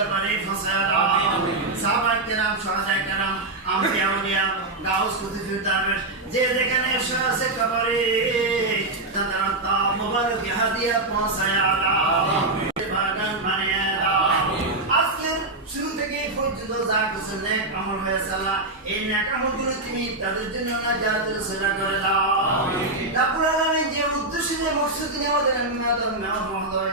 দরবারে সাহাবায়ে আউলিয়া গাউস দরবেশ যে যেখানে এসে আছে কবরে তাদের আত্মা মুবারক হাদিয়া পৌঁছায়া দাও বাগান বানিয়ে আজকের শুরু থেকে পর্যন্ত যা কিছু নেক আমল হয়েছে আল্লাহ এই নেক আমলগুলো তুমি তাদের জন্য না জাহাজের সেরা করে দাও। রাব্বুল আলামিন যে উদ্দেশ্য নিয়ে মকসুদ নিয়ে আমাদের মহোদয়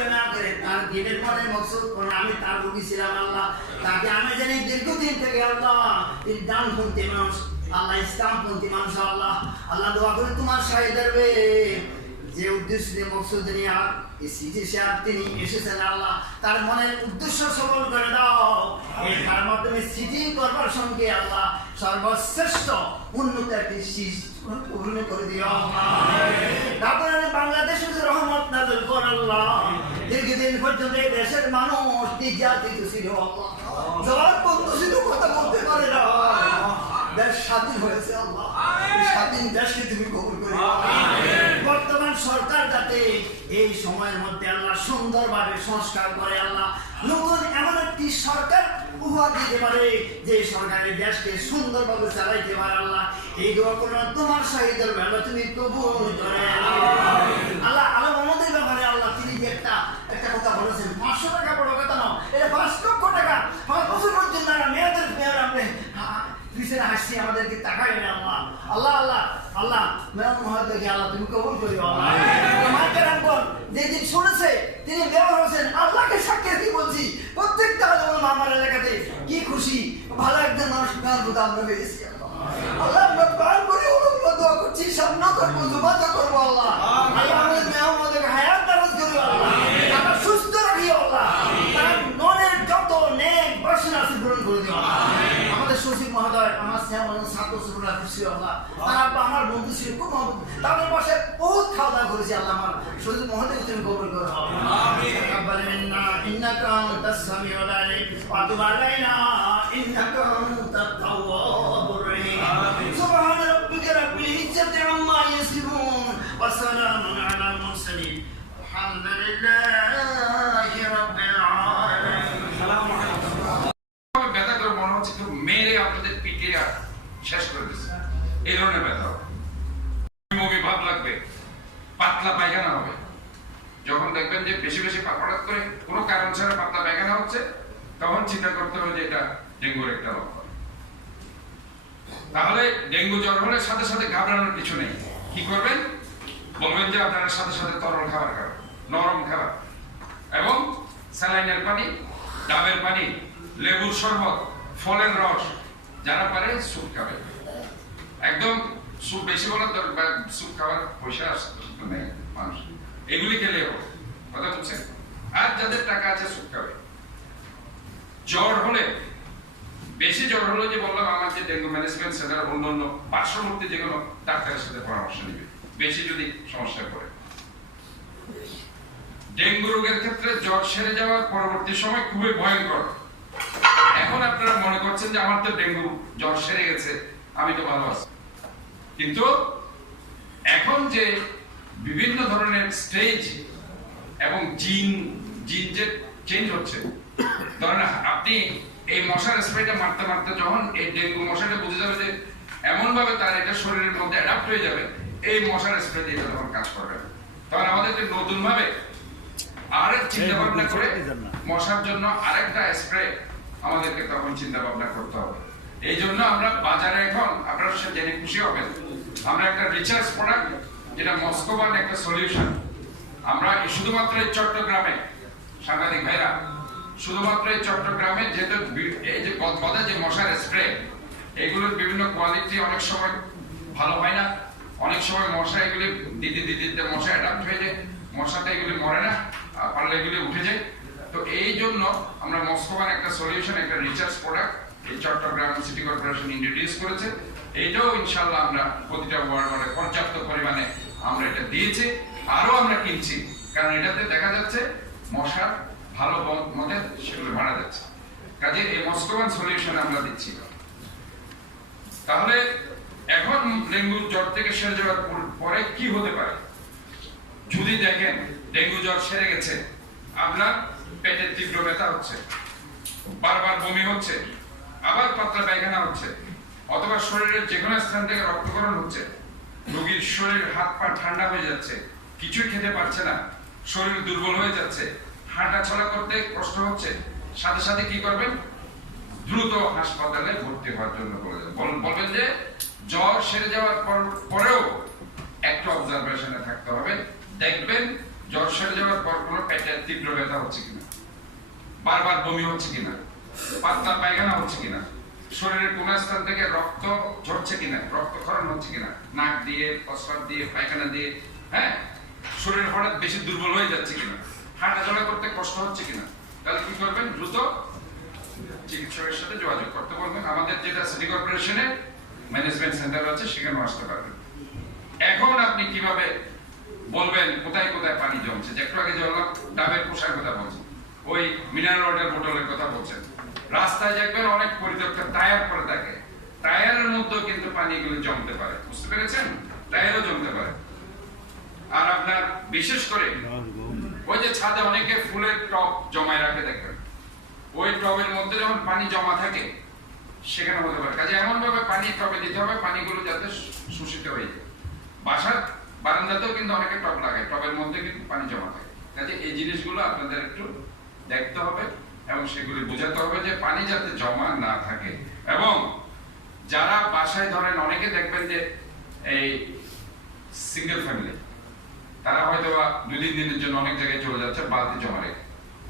করে না করে, তার দিনের মনে মকসুদ করে, আমি তার রুগী ছিলাম আল্লাহ। তাকে আমি জানি দীর্ঘদিন থেকে আল্লাহ, তিনি ডানপন্থী মানুষ, আল্লাহ ইসলাম ইসলামপন্থী মানুষ আল্লাহ। আল্লাহ দোয়া করে তোমার সাহিদ দেবে যে উদ্দেশ্য নিয়ে মকসুদ নিয়ে আর সাহেব তিনি এসেছেন আল্লাহ, তার মনের উদ্দেশ্য সফল করে দাও। তার মাধ্যমে সিটি করবার সঙ্গে আল্লাহ সর্বশ্রেষ্ঠ উন্নত একটি পূর্ণ করে দিও। তারপরে বাংলাদেশের যে রহমত নাজল কর আল্লাহ, দীর্ঘদিন পর্যন্ত এই দেশের মানুষ নির্যাতিত ছিল। জবাব বন্ধ ছিল, কথা বলতে পারে না। দেশ স্বাধীন হয়েছে আল্লাহ। স্বাধীন দেশকে তুমি কবুল করে। বর্তমান সরকার যাতে এই সময়ের মধ্যে আল্লাহ সুন্দরভাবে সংস্কার করে, আল্লাহ নতুন এমন একটি সরকার উপহার দিতে পারে যে সরকারের দেশকে সুন্দরভাবে চালাইতে পারে, আল্লাহ। এই দোয়া করো তোমার শাহিদের বেলা তুমি করে আল্লাহ আল্লাহ আমাদের ব্যাপারে, আল্লাহ, তিনি যে একটা একটা কথা বলেছেন, পাঁচশো টাকা বড় কথা নয়, এটা পাঁচ লক্ষ টাকা। পাঁচ বছর পর্যন্ত মেয়াদের মেয়াদ আপনি পিছনে হাসছি আমাদেরকে তাকাই না, আল্লাহ। আল্লাহ আল্লাহ আল্লাহ মেয়র মহোদয়কে আল্লাহ তুমি কবুল করি আল্লাহ যেদিন শুনেছে তিনি মেয়র হোসেন আল্লাহকে সাক্ষী দিয়ে বলছি প্রত্যেকটা আলম আমার এলাকাতে। কি খুশি। ভালো একজন মানুষ মেয়র বোধ আমরা পেয়েছি আল্লাহ আমরা প্রাণ করে অনুগ্রহ দোয়া করছি সামনে করব জুমাতে করব আল্লাহ। আল্লাহ আমাদের মেয়র মহোদয়কে হায়াত দারাজ করি আল্লাহ আমরা সুস্থ রাখি আল্লাহ তার মনের যত নেক বাসনা আছে পূরণ করে দিও আল্লাহ আমাদের সচিব মহোদয় আমার শ্যামল ছাত্র ছিল আল্লাহ আমার বন্ধু ছিল খুব মহব্বত তাদের বাসায় বহুত খাওয়া দাওয়া করেছি আল্লাহ আমার। শুধু মহদেব তুমি কবুল ইন্না আব্বাল মিন্না ইন্নাকা আনতাস সামিউল আলিম। ওয়া তুব আলাইনা ইন্নাকা আনতাত তাওয়াব। যারা পারে স্যুপ খাবে। একদম স্যুপ বেশি বলে দর- বা স্যুপ খাবার পয়সা নেই মানুষ। এগুলি খেলে হবে, কথা বুঝছেন আর যাদের টাকা আছে স্যুপ খাবে। জ্বর হলে, বেশি জ্বর হলে যে বললাম, আমার যে ডেঙ্গু ম্যানেজমেন্ট সেন্টার, অন্যান্য পার্শ্ববর্তী যেগুলো ডাক্তারের সাথে পরামর্শ নিবে। বেশি যদি সমস্যা পড়ে। ডেঙ্গু রোগের ক্ষেত্রে জ্বর সেরে যাওয়ার পরবর্তী সময় খুবই ভয়ঙ্কর। এখন আপনারা মনে করছেন যে আমার তো ডেঙ্গু জ্বর সেরে গেছে আমি তো ভালো আছি। কিন্তু এখন যে বিভিন্ন ধরনের স্টেজ এবং জিন জিন যে চেঞ্জ হচ্ছে ধরেন আপনি এই মশার স্প্রেটা মারতে মারতে যখন এই ডেঙ্গু মশাটা বুঝে যাবে যে এমন ভাবে তার এটা শরীরের মধ্যে অ্যাডাপ্ট হয়ে যাবে এই মশার স্প্রে দিয়ে তখন কাজ করবে। তখন আমাদেরকে নতুন ভাবে আরেক চিন্তা ভাবনা করে মশার জন্য আরেকটা স্প্রে আমাদেরকে তখন চিন্তা ভাবনা করতে হবে। এই জন্য আমরা বাজারে এখন আপনারা জেনে খুশি হবেন, আমরা একটা রিচার্জ প্রোডাক্ট যেটা মস্কোবান একটা সলিউশন আমরা শুধুমাত্র এই চট্টগ্রামে, সাংবাদিক ভাইরা, শুধুমাত্র এই চট্টগ্রামে যেহেতু এই যে গদগদা যে মশার স্প্রে এগুলোর বিভিন্ন কোয়ালিটি অনেক সময় ভালো হয় না। অনেক সময় মশা এগুলি দিতে দিতে দিতে মশা অ্যাডাপ্ট হয়ে যায়। মশাটা এগুলি মরে না পারলে এগুলি উঠে যায়। এই জন্য আমরা মস্কোবার একটা সলিউশন একটা রিচার্জ প্রোডাক্ট এই চট্টগ্রাম সিটি কর্পোরেশন ইন্ট্রোডিউস করেছে। এইটাও ইনশাল্লাহ আমরা প্রতিটা ওয়ার্ড ওয়ার্ডে পর্যাপ্ত পরিমাণে আমরা এটা দিয়েছি আরও আমরা কিনছি। কারণ এটাতে দেখা যাচ্ছে মশার ভালো মতে সেগুলো মারা যাচ্ছে। কাজে এই মস্কোবান সলিউশন আমরা দিচ্ছি। তাহলে এখন ডেঙ্গু জ্বর থেকে সেরে যাওয়ার পরে কি হতে পারে? যদি দেখেন, ডেঙ্গু জ্বর সেরে গেছে, আপনার পেটের তীব্র ব্যথা হচ্ছে। বারবার বমি হচ্ছে। আবার পাতলা পায়খানা হচ্ছে। অথবা শরীরের যে কোনো স্থান থেকে রক্তকরণ হচ্ছে। রোগীর শরীর হাত পা ঠান্ডা হয়ে যাচ্ছে। কিছুই খেতে পারছে না। শরীর দুর্বল হয়ে যাচ্ছে। হাঁটা চলা করতে কষ্ট হচ্ছে। সাথে সাথে কি করবেন? দ্রুত হাসপাতালে ভর্তি হওয়ার জন্য বলে বল- বলবেন যে, জ্বর সেরে যাওয়ার পর পরেও একটু অবজারভেশনে থাকতে হবে। দেখবেন জ্বর সেরে যাওয়ার পর কোনো পেটের তীব্র ব্যথা হচ্ছে কিনা। বারবার বমি হচ্ছে কিনা? পাতলা পায়খানা হচ্ছে কিনা? শরীরের কোন স্থান থেকে রক্ত ঝরছে কিনা? রক্তক্ষরণ হচ্ছে কিনা? নাক দিয়ে, প্রস্রাব দিয়ে, পায়খানা দিয়ে হ্যাঁ? শরীর হঠাৎ বেশি দুর্বল হয়ে যাচ্ছে কিনা? হাঁটা চলা করতে কষ্ট হচ্ছে কিনা? তাহলে কি করবেন? দ্রুত চিকিৎসকের সাথে যোগাযোগ করতে বলবেন। আমাদের যেটা সিটি কর্পোরেশনে ম্যানেজমেন্ট সেন্টার আছে, সেখানেও আসতে পারবেন। এখন আপনি কীভাবে বলবেন, কোথায় কোথায় পানি জমছে? যে একটু আগে যে ডাবের পোশাক কথা বলছেন ওই মিনারেল ওয়াটার বোতলের কথা বলছেন। রাস্তায় দেখবেন অনেক পরিত্যক্ত টায়ার পরে থাকে। টায়ারের মধ্যেও কিন্তু পানিগুলো জমতে পারে। বুঝতে পেরেছেন? টায়ারও জমতে পারে। আর আপনার বিশেষ করে ওই যে ছাদে অনেকে ফুলের টব জমায় রাখে দেখবেন। ওই টবের মধ্যে যখন পানি জমা থাকে, সেখানে হতে পারে। কাজে এমন ভাবে পানি টবে দিতে হবে, পানিগুলো যাতে শোষিত হয়ে যায়। বাসার বারান্দাতেও কিন্তু অনেকে টব লাগে টবের মধ্যে কিন্তু পানি জমা থাকে। কাজে এই জিনিসগুলো আপনাদের একটু দেখতে হবে এবং সেগুলি বোঝাতে হবে যে পানি যাতে জমা না থাকে। এবং যারা বাসায় ধরেন, অনেকে দেখবেন যে এই সিঙ্গেল ফ্যামিলি তারা হয়তো দুই তিন দিনের জন্য অনেক জায়গায় চলে যাচ্ছে, বালতি জমা রেখে।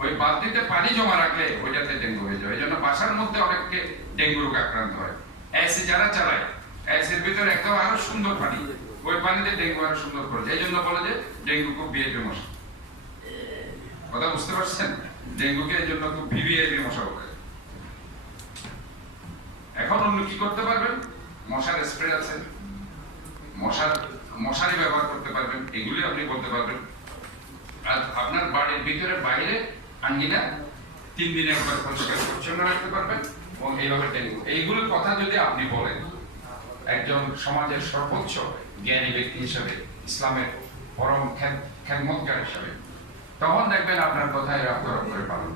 ওই বালতিতে পানি জমা রাখলে ওইটাতে ডেঙ্গু হয়ে যায়। এই জন্য বাসার মধ্যে অনেককে ডেঙ্গু রোগ আক্রান্ত হয়। এসি যারা চালায় এসির ভিতরে একদম আরও সুন্দর পানি, ওই পানিতে ডেঙ্গু আরও সুন্দর করে যায়। এই জন্য বলে যে ডেঙ্গু খুব ভিআইপি মশা। কথা বুঝতে পারছেন? ডেঙ্গুকে এই জন্য খুব ভিভিআইপি মশা বলে এখন অন্য কি করতে পারবেন? মশার স্প্রে আছে। মশার মশারি ব্যবহার করতে পারবেন। এগুলি আপনি বলতে পারবেন। আর আপনার বাড়ির ভিতরে বাইরে আঙ্গিনা তিন দিনে একবার পরিষ্কার পরিচ্ছন্ন রাখতে পারবেন এবং এইভাবে ডেঙ্গু। এইগুলোর কথা যদি আপনি বলেন, একজন সমাজের সর্বোচ্চ জ্ঞানী ব্যক্তি হিসেবে, ইসলামের পরম খ্যাত- খ্যাতমতকার হিসেবে তখন দেখবেন আপনার কথায় রক্ত করে পালন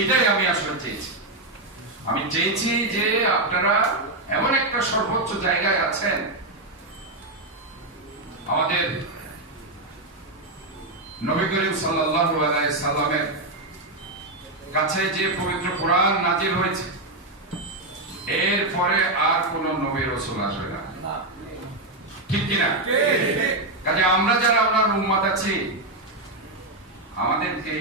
এটাই আমি আসলে চেয়েছি। আমি চেয়েছি যে আপনারা এমন একটা সর্বোচ্চ জায়গায় আছেন। আমাদের নবী করিম সাল্লাল্লাহু আলাইহি সাল্লামের কাছে যে পবিত্র কোরআন নাজিল হয়েছে এর পরে আর কোন নবী রাসূল আসবে না। ঠিক কিনা? কাজে আমরা যারা ওনার উম্মত আছি আমাদেরকে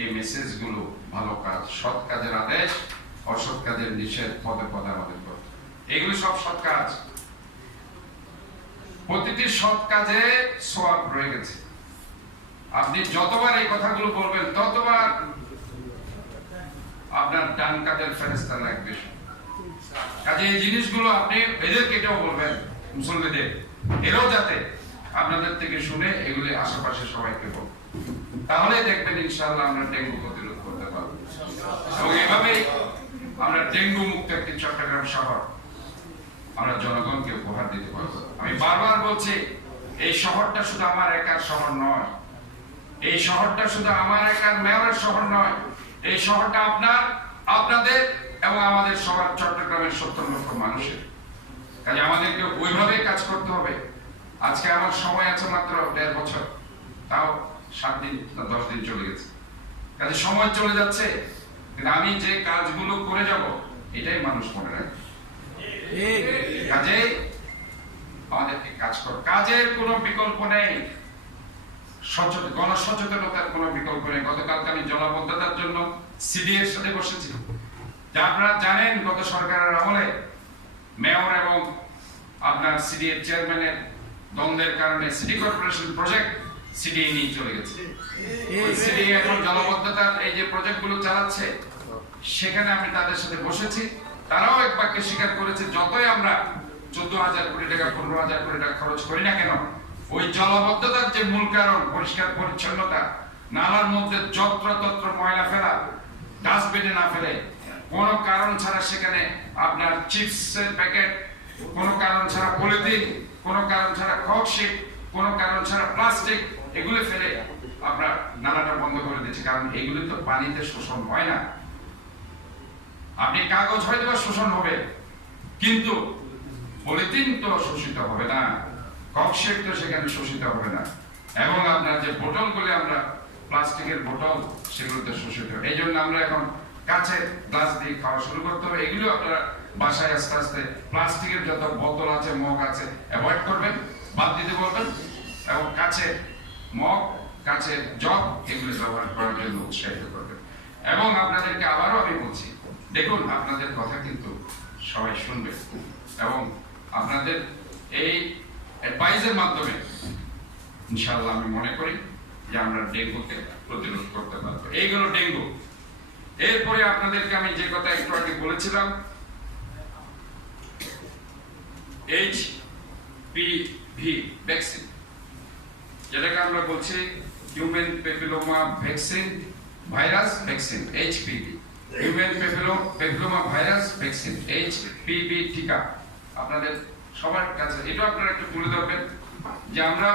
এই মেসেজগুলো ভালো কাজ, সৎ কাজের আদেশ, অসৎ কাজের নিষেধ পদে পদে আমাদের করতে এগুলো সব সৎ কাজ। প্রতিটি সৎ কাজে সোয়াব রয়ে গেছে। আপনি যতবার এই কথাগুলো বলবেন, ততবার আপনার ডান কাজের ফেরেস্তা লাগবে কাজে এই জিনিসগুলো আপনি এদেরকে এটাও বলবেন, মুসল্লিদের, এরাও যাতে আপনাদের থেকে শুনে এগুলি আশেপাশে সবাইকে বল তাহলে দেখবেন ইনশাআল্লাহ আমরা ডেঙ্গু প্রতিরোধ করতে পারব। এবং এভাবেই আমরা ডেঙ্গু মুক্ত একটি চট্টগ্রাম শহর আমরা জনগণকে উপহার দিতে পারব। আমি বারবার বলছি, এই শহরটা শুধু আমার একার শহর নয়। এই শহরটা শুধু আমার একার মেয়রের শহর নয়। এই শহরটা আপনার, আপনাদের এবং আমাদের সবার চট্টগ্রামের সত্তর লক্ষ মানুষের। কাজে আমাদেরকে ওইভাবে কাজ করতে হবে। আজকে আমার সময় আছে মাত্র দেড় বছর। তাও সাত দিন দশ দিন চলে গেছে। কাজে সময় চলে যাচ্ছে আমি যে কাজগুলো করে যাব, এটাই মানুষ মনে রাখবে কাজে আমাদেরকে কাজ কর কাজের কোনো বিকল্প নেই। সচেতন গণসচেতনতার কোনো বিকল্প নেই। গতকালকে আমি জলাবদ্ধতার জন্য সিডি এর সাথে বসেছি। যা আপনারা জানেন, গত সরকারের আমলে মেয়র এবং আপনার সিডিএর চেয়ারম্যানের দ্বন্দ্বের কারণে সিটি কর্পোরেশন প্রজেক্ট সিডি নিয়ে চলে গেছে। ওই সিডি এখন জলাবদ্ধতার এই যে প্রজেক্টগুলো চালাচ্ছে, সেখানে আমি তাদের সাথে বসেছি। তারাও এক বাক্যে স্বীকার করেছে, যতই আমরা চোদ্দ হাজার কোটি টাকা, পনেরো হাজার কোটি টাকা খরচ করি না কেন, ওই জলাবদ্ধতার যে মূল কারণ, পরিষ্কার পরিচ্ছন্নতা, নালার মধ্যে যত্র তত্র ময়লা ফেলা ডাস্টবিনে না ফেলে, কোনো কারণ ছাড়া সেখানে আপনার চিপসের প্যাকেট, কোনো কারণ ছাড়া পলিথিন, কোনো কারণ ছাড়া ককশিট কোনো কারণ ছাড়া প্লাস্টিক এগুলো ফেলে আমরা নালাটা বন্ধ করে দিচ্ছি, কারণ এগুলো তো পানিতে শোষণ হয় না। আপনি কাগজ হয়তো শোষণ হবে, কিন্তু পলিথিন তো শোষিত হবে না ককশেট তো সেখানে শোষিত হবে না। এবং আপনার যে বোতলগুলি আমরা, প্লাস্টিকের বোতল, সেগুলোতে শোষিত। এই জন্য আমরা এখন কাছে গ্লাস দিয়ে খাওয়া শুরু করতে হবে। এগুলো আপনারা বাসায় আস্তে আস্তে প্লাস্টিকের যত বোতল আছে, মগ আছে, অ্যাভয়েড করবেন, বাদ দিতে বলবেন। এবং কাছে মগ কাছের জগ, এগুলো ব্যবহার করার জন্য উৎসাহিত করবেন এবং আপনাদেরকে আবারও আমি বলছি, দেখুন, আপনাদের কথা কিন্তু সবাই শুনবে। এবং আপনাদের এই অ্যাডভাইসের মাধ্যমে, ইনশাআল্লাহ আমি মনে করি যে আমরা ডেঙ্গুকে প্রতিরোধ করতে পারব। এই এইগুলো ডেঙ্গু। এরপরে আপনাদেরকে আমি যে কথা একটু আগে বলেছিলাম এইচ পি ভি ভ্যাকসিন যেটাকে আমরা বলছি human papilloma vaccine virus vaccine HPV human papillo papilloma virus vaccine HPV টিকা। আপনাদের সবার কাছে এটা আপনারা একটু তুলে ধরবেন যে আমরা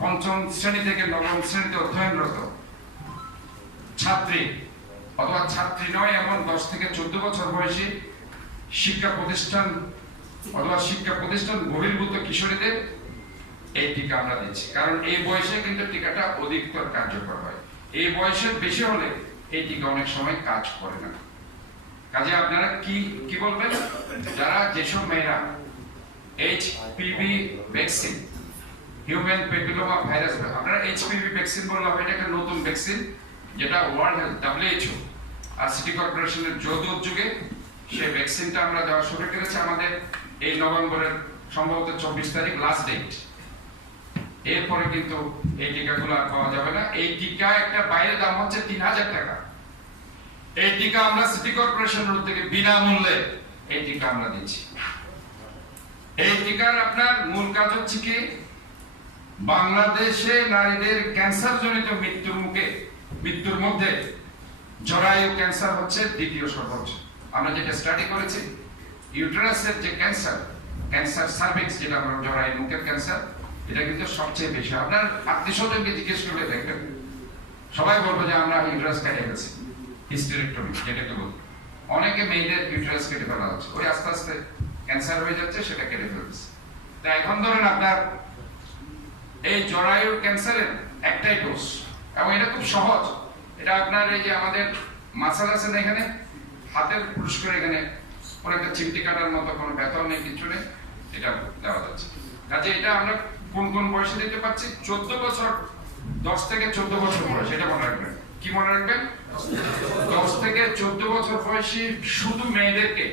পঞ্চম শ্রেণি থেকে নবম শ্রেণীতে অধ্যয়নরত ছাত্রী, অথবা ছাত্রী নয়, এমন দশ থেকে চোদ্দ বছর বয়সী শিক্ষা প্রতিষ্ঠান, অথবা শিক্ষা প্রতিষ্ঠান বহির্ভূত কিশোরীদের এই টিকা আমরা দিচ্ছি। কারণ এই বয়সে কিন্তু টিকাটা অধিকতর কার্যকর হয়। এই বয়সের বেশি হলে এই টিকা অনেক সময় কাজ করে না। কাজে আপনারা কি কি বলবেন? যারা যেসব মেয়েরা H vaccine human papilloma virus আপনারা এইচপিভি ভ্যাকসিন বললে হবে এটা একটা নতুন ভ্যাকসিন যেটা ওয়ার্ল্ড হেলথ ডাব্লিউএইচও আর সিটি কর্পোরেশনের যৌথ উদ্যোগে সেই ভ্যাকসিনটা আমরা দেওয়া শুরু করেছি আমাদের এই নভেম্বরের সম্ভবত চব্বিশ তারিখ লাস্ট ডেট এরপরে কিন্তু এই টিকাগুলো আর পাওয়া যাবে না। এই টিকা একটা বাইরের দাম হচ্ছে তিন হাজার টাকা। এই টিকা আমরা সিটি কর্পোরেশনের থেকে বিনামূল্যে এই টিকা আমরা দিচ্ছি। এই টিকার আপনার মূল কাজ হচ্ছে কি? বাংলাদেশে নারীদের ক্যান্সার জনিত মৃত্যুর মুখে মৃত্যুর মধ্যে জরায়ু ক্যান্সার হচ্ছে দ্বিতীয় সর্বোচ্চ। আমরা যেটা স্টাডি করেছি ইউটেরাসের যে ক্যান্সার ক্যান্সার সার্ভিক্স যেটা আমরা জরায়ু মুখের ক্যান্সার এটা কিন্তু সবচেয়ে বেশি। আপনার আত্মীয় স্বজনকে জিজ্ঞেস করে দেখবেন, সবাই বলব যে আমরা ইউটেরাস কেটে গেছি হিস্টেরেক্টমি যেটাকে বলি। অনেকে মেয়েদের ইউটেরাস কেটে ফেলা হচ্ছে। ওই আস্তে আস্তে ক্যান্সার হয়ে যাচ্ছে, সেটা কেটে ফেলছে তা এখন ধরেন আপনার এই জরায়ুর ক্যান্সারের একটাই ডোজ এবং এটা খুব সহজ। এটা আপনার এই যে আমাদের মাসাল আছে না এখানে, হাতের পুরুষ করে এখানে অনেকটা চিমটি কাটার মতো কোনো ব্যথা নেই, কিছু নেই, এটা দেওয়া যাচ্ছে। কাজে এটা আমরা কোন কোন বয়সে দিতে পারছি চোদ্দ বছর, দশ থেকে চোদ্দ বছর বয়স, এটা মনে রাখবেন। কি মনে রাখবেন? দশ থেকে চোদ্দ বছর বয়সী শুধু মেয়েদেরকে।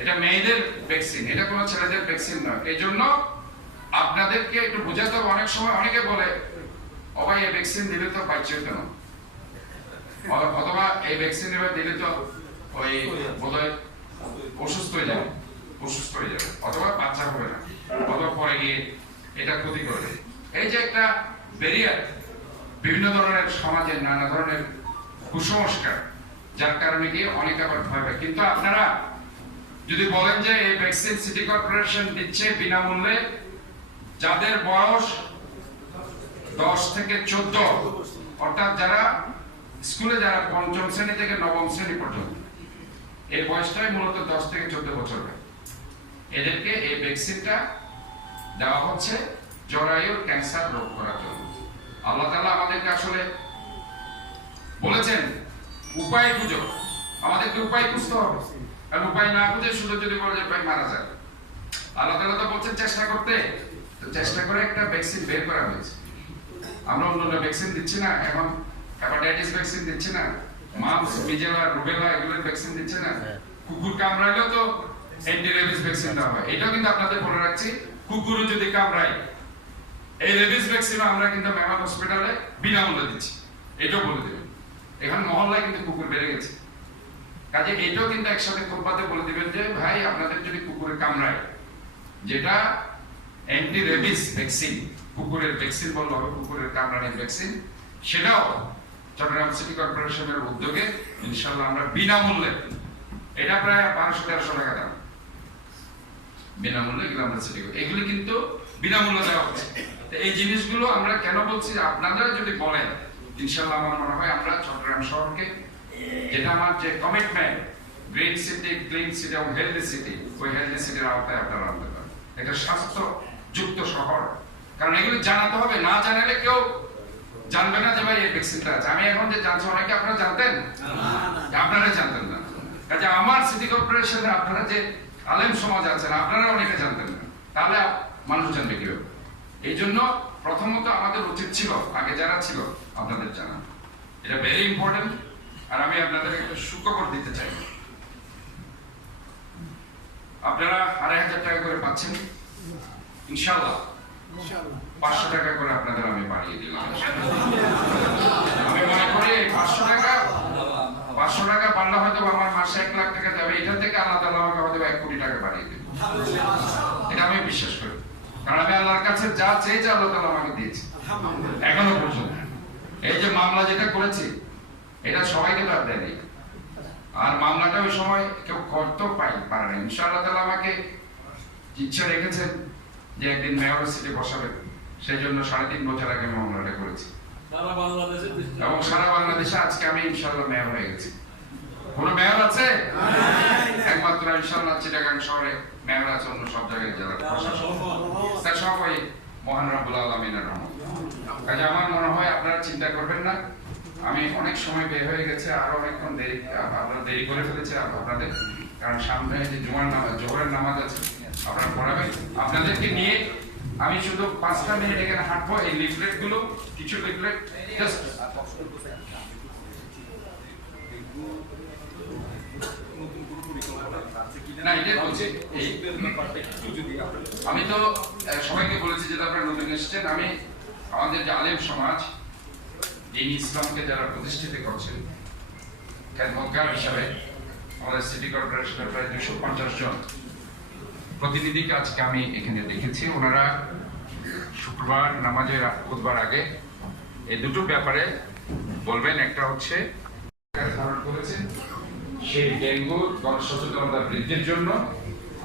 এটা মেয়েদের ভ্যাকসিন এটা কোনো ছেলেদের ভ্যাকসিন নয়। এই জন্য আপনাদেরকে একটু বোঝাতে হবে, অনেক সময় অনেকে বলে ভাই, এই ভ্যাকসিন দিলে তো বাচ্চা কেন অথবা এই ভ্যাকসিন এবার দিলে তো ওই বোধহয় অসুস্থ হয়ে যাবে, অসুস্থ হয়ে যাবে। অথবা, বাচ্চা হবে না। পরে গিয়ে এটা ক্ষতি করবে এই যে একটা ব্যারিয়ার বিভিন্ন ধরনের নানা ধরনের কুসংস্কার, যার কারণে গিয়ে আবার ভয় পায়। কিন্তু আপনারা যদি বলেন যে এই ভ্যাকসিন সিটি কর্পোরেশন দিচ্ছে বিনামূল্যে, যাদের বয়স দশ থেকে চোদ্দ, অর্থাৎ যারা স্কুলে যারা পঞ্চম শ্রেণি থেকে নবম শ্রেণি পর্যন্ত, এই বয়সটাই মূলত দশ থেকে চোদ্দ বছর এদেরকে এই ভ্যাকসিনটা দেওয়া হচ্ছে জরায়ুর ক্যান্সার রোগ করার জন্য। আল্লাহ তাআলা আমাদেরকে আসলে বলেছেন উপায় খুঁজো। আমাদেরকে উপায় খুঁজতে হবে। আর উপায় না খুঁজে শুধু যদি বলে যে ভাই মারা যায়। আল্লাহ তাআলা তো বলছেন চেষ্টা করতে। তো চেষ্টা করে একটা ভ্যাকসিন বের করা হয়েছে। আমরা অন্য ভ্যাকসিন দিচ্ছি না এখন হেপাটাইটিস ভ্যাকসিন দিচ্ছি না মামস মিজেলা রুবেলা এগুলোর ভ্যাকসিন দিচ্ছে না। কুকুর কামড়াইলেও তো অ্যান্টি রেবিস ভ্যাকসিন দেওয়া হয়। এটাও কিন্তু আপনাদের বলে রাখছি কুকুরও যদি কামড়ায়, এই রেবিস ভ্যাকসিন আমরা কিন্তু মেমান হসপিটালে বিনামূল্যে দিচ্ছি। এটাও বলে দেবেন। এখন মহল্লায় কিন্তু কুকুর বেড়ে গেছে। কাজে এটাও কিন্তু একসাথে খোপাতে বলে দিবেন যে, ভাই, আপনাদের যদি কুকুরে কামড়ায়, যেটা অ্যান্টি রেবিস ভ্যাকসিন কুকুরের ভ্যাকসিন বলতে হবে, কুকুরের কামড়ানির ভ্যাকসিন সেটাও চট্টগ্রাম সিটি কর্পোরেশনের উদ্যোগে ইনশাল্লাহ আমরা বিনামূল্যে, এটা প্রায় বারোশো তেরোশো টাকা দাম। বিনামূল্যে সিটি এগুলি কিন্তু বিনামূল্যে দেওয়া হচ্ছে। এই জিনিসগুলো আমরা কেন বলছি? আপনারা যদি বলেন ইনশাল্লাহ আমার মনে হয় আমরা চট্টগ্রাম শহরকে যেটা আমার যে commitment green city clean city এবং হেলদি সিটি ওই হেলদি সিটির আওতায় আপনারা আনতে পারেন। একটা স্বাস্থ্য যুক্ত শহর। কারণ এগুলি জানাতে হবে। না জানালে কেউ জানবে না যে ভাই এই ভ্যাকসিনটা আছে। আমি এখন যে জানছি অনেকে আপনারা জানতেন? আপনারা জানতেন না। কাজে আমার সিটি কর্পোরেশনে আপনারা যে আলেম সমাজ আছেন আপনারা অনেকে জানতেন না। তাহলে মানুষ জানবে কীভাবে? এই জন্য প্রথমত আমাদের উচিত ছিল আগে যারা ছিল আপনাদের জানা। এটা ভেরি ইম্পর্টেন্ট আর আমি আপনাদের একটা সুখবর দিতে চাই। আপনারা আড়াই হাজার টাকা করে পাচ্ছেন? ইনশাল্লাহ পাঁচশো টাকা করে আপনাদের আমি বাড়িয়ে দিলাম। আমি মনে করি পাঁচশো টাকা পাঁচশো টাকা বাড়লে হয়তো আমার মাসে এক লাখ টাকা এটা থেকে আল্লাহ আমাকে এক কোটি টাকা বাড়িয়ে দেবে। এটা আমি বিশ্বাস করি। কারণ আমি আল্লাহর কাছে যা চেয়েছি আল্লাহ তালা আমাকে দিয়েছে। এখনও পর্যন্ত। এই যে মামলা যেটা করেছি, এটা সবাইকে তো আর দেয়নি আর মামলাটা ওই সময় কেউ পাই পারে না। তালা আমাকে ইচ্ছা রেখেছেন যে একদিন মেয়র সিটে বসাবেন। সেই জন্য সাড়ে তিন বছর আগে মামলাটা করেছি। এবং সারা বাংলাদেশে আজকে আমি ইনশাআল্লাহ মেয়র হয়ে গেছি। কোনো মেয়র আছে? একমাত্র ইনশাআল্লাহ চিটাগাং শহরে মেয়র আছে অন্য সব জায়গায় তার সবাই মহান রাব্বুল আলামিনের রহমত। কাজে আমার মনে হয় আপনারা চিন্তা করবেন না। আমি অনেক সময় বের হয়ে গেছে আরও অনেকক্ষণ দেরি আপনারা দেরি করে ফেলেছে আপনাদের কারণ সামনে যে জুমার নামাজ জোহরের নামাজ আছে আপনারা পড়াবেন। আপনাদেরকে নিয়ে আমি শুধু পাঁচটা মিনিট এখানে হাঁটবো, এই লিফলেটগুলো, কিছু লিফলেট আমি তো সবাইকে বলেছি যে আপনারা নতুন এসেছেন, আমি আমাদের যে আলেম সমাজ, দিন ইসলামকে যারা প্রতিষ্ঠিত করছেন খ্যাতমতগার হিসাবে, আমাদের সিটি কর্পোরেশনের প্রায় দুশো পঞ্চাশ জন প্রতিনিধিকে আজকে আমি এখানে দেখেছি। ওনারা শুক্রবার নামাজের বুধবার আগে এই দুটো ব্যাপারে বলবেন। একটা হচ্ছে, ধারণ করেছেন সেই ডেঙ্গু গণসচেতনতা বৃদ্ধির জন্য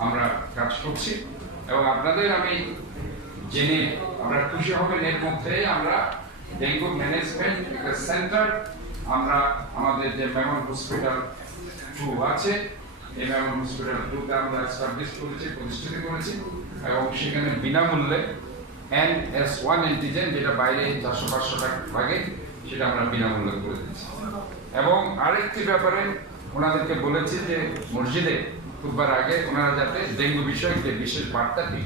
আমরা কাজ করছি। এবং আপনাদের আমি জেনে আমরা খুশি হবেন এর মধ্যে আমরা ডেঙ্গু ম্যানেজমেন্ট একটা সেন্টার, আমরা আমাদের যে মেমন হসপিটাল আছে এই হসপিটাল টুতে আমরা এস্টাবলিশ করেছি প্রতিষ্ঠিত করেছি, এবং সেখানে বিনামূল্যে এন এস ওয়ান অ্যান্টিজেন যেটা বাইরে চারশো, পাঁচশো টাকা লাগে, সেটা আমরা বিনামূল্যে করে দিচ্ছি এবং আরেকটি ব্যাপারে ওনাদেরকে বলেছি যে, মসজিদে খুববার আগে ওনারা যাতে ডেঙ্গু বিষয়ক যে বিশেষ বার্তাটি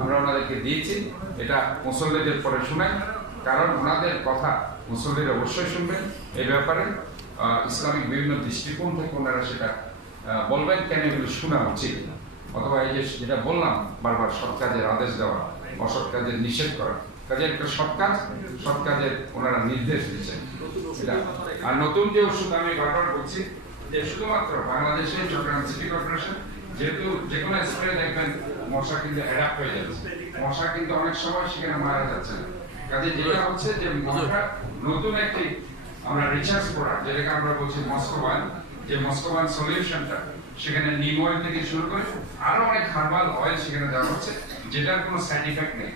আমরা ওনাদেরকে দিয়েছি, এটা মুসল্লিদের পরে শুনেন, কারণ ওনাদের কথা মুসল্লিরা অবশ্যই শুনবেন। এই ব্যাপারে ইসলামিক বিভিন্ন দৃষ্টিকোণ থেকে ওনারা সেটা বলবেন কেন এগুলো শোনা উচিত অথবা এই যেটা বললাম, বারবার সৎ কাজের আদেশ দেওয়া, অসৎ কাজের নিষেধ করা। কাজের একটা সৎ কাজ, সৎ কাজের ওনারা নির্দেশ দিচ্ছেন। আর নতুন যে ওষুধ আমি বারবার বলছি, যে শুধুমাত্র বাংলাদেশে চট্টগ্রাম সিটি কর্পোরেশন, যেহেতু যে কোনো স্প্রে দেখবেন, মশা কিন্তু অ্যাডাপ্ট হয়ে যাচ্ছে। মশা কিন্তু অনেক সময় সেখানে মারা যাচ্ছে কাজে যেটা হচ্ছে যে মশা নতুন একটি আমরা রিচার্জ প্রোডাক্ট যেটাকে আমরা বলছি মস্কোবান যে মস্কোবান সলিউশনটা সেখানে নিম অয়েল থেকে শুরু করে আরও অনেক হার্বাল অয়েল সেখানে দেওয়া হচ্ছে, যেটার কোনো সাইড ইফেক্ট নেই।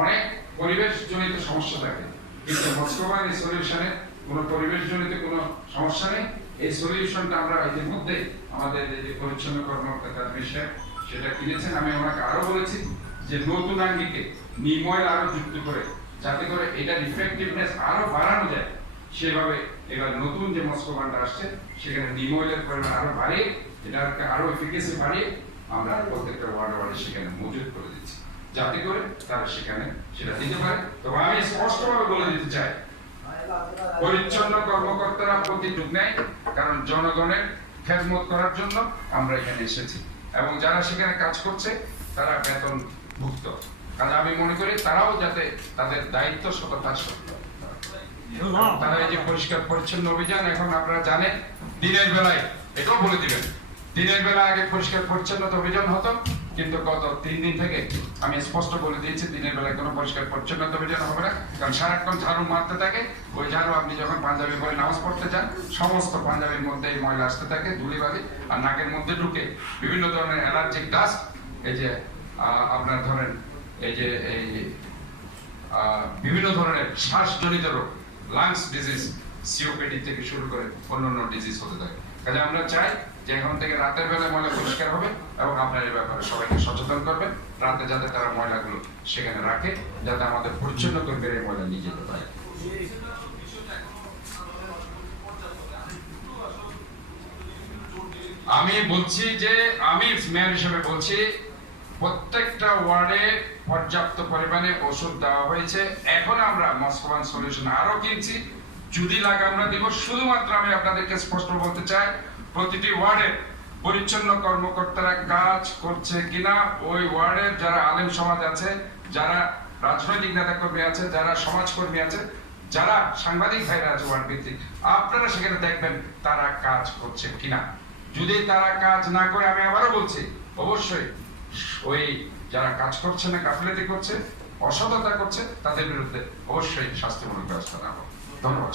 অনেক পরিবেশ জনিত সমস্যা থাকে। কিন্তু মস্কোবান এই সলিউশনে কোনো পরিবেশ জনিত কোনো সমস্যা নেই। এই সলিউশনটা আমরা ইতিমধ্যে আমাদের যে পরিচ্ছন্ন কর্মকর্তা বিষয় সেটা কিনেছেন। আমি ওনাকে আরও বলেছি যে নতুন আঙ্গিকে নিম অয়েল আরও যুক্ত করে, যাতে করে এটার ইফেক্টিভনেস আরও বাড়ানো যায়। সেভাবে এবার নতুন যে মস্কোবানটা আসছে, সেখানে নিম অয়েলের পরিমাণ আরও বাড়িয়ে, এটাকে আরও এফিকেসি বাড়িয়ে আমরা প্রত্যেকটা ওয়ার্ড ওয়ার্ডে সেখানে মজুদ করে দিচ্ছি। যাতে করে তারা সেখানে সেটা দিতে পারে। তবে আমি স্পষ্টভাবে বলে দিতে চাই, পরিচ্ছন্ন কর্মকর্তারা প্রতিযোগ নেয়, কারণ জনগণের খেদমত করার জন্য আমরা এখানে এসেছি। এবং যারা সেখানে কাজ করছে, তারা বেতন ভুক্ত কারণ আমি মনে করি তারাও যাতে তাদের দায়িত্ব সততার সত্য তারা এই যে পরিষ্কার পরিচ্ছন্ন অভিযান, এখন আপনারা জানেন, দিনের বেলায়, এটাও বলে দিবেন, দিনের বেলা আগে পরিষ্কার পরিচ্ছন্নতা অভিযান হতো, কিন্তু গত তিন দিন থেকে আমি স্পষ্ট বলে দিয়েছি, দিনের বেলায় কোনো পরিষ্কার পরিচ্ছন্নতা অভিযান হবে না, কারণ সারাক্ষণ ঝাড়ু মারতে থাকে, ওই ঝাড়ু আপনি যখন পাঞ্জাবি পরে নামাজ পড়তে যান, সমস্ত পাঞ্জাবির মধ্যে এই ময়লা আসতে থাকে, ধুলিবালি, আর নাকের মধ্যে ঢুকে বিভিন্ন ধরনের অ্যালার্জিক ডাস্ট, এই যে আপনার ধরেন, এই যে, এই বিভিন্ন ধরনের শ্বাসজনিত রোগ লাংস ডিজিজ সিওপিডি থেকে শুরু করে অন্যান্য ডিজিজ হতে থাকে। কাজে আমরা চাই যে এখন থেকে রাতের বেলা ময়লা পরিষ্কার হবে এবং আপনার এই ব্যাপারে সবাইকে সচেতন করবেন। রাতে যাতে তারা ময়লাগুলো সেখানে রাখে, যাতে আমাদের পরিচ্ছন্ন কর্মীরা এই ময়লা নিয়ে যেতে পারে। আমি বলছি যে, আমি মেয়র হিসেবে বলছি প্রত্যেকটা ওয়ার্ডে পর্যাপ্ত পরিমাণে ওষুধ দেওয়া হয়েছে। এখন আমরা মস্কোয়ান সলিউশন আরও কিনছি। যদি লাগে আমরা দিব। শুধুমাত্র আমি আপনাদেরকে স্পষ্ট বলতে চাই, প্রতিটি ওয়ার্ডে পরিচ্ছন্ন কর্মকর্তারা কাজ করছে কিনা, ওই ওয়ার্ডের যারা আলেম সমাজ আছে, যারা রাজনৈতিক নেতা কর্মী আছে, যারা সমাজকর্মী আছে, যারা সাংবাদিক ভাইরা আছে ওয়ার্ড ভিত্তিক আপনারা সেখানে দেখবেন তারা কাজ করছে কিনা। যদি তারা কাজ না করে, আমি আবারও বলছি, অবশ্যই ওই যারা কাজ করছে না, গাফিলতি করছে, অসততা করছে, তাদের বিরুদ্ধে অবশ্যই শাস্তিমূলক ব্যবস্থা নেওয়া। ধন্যবাদ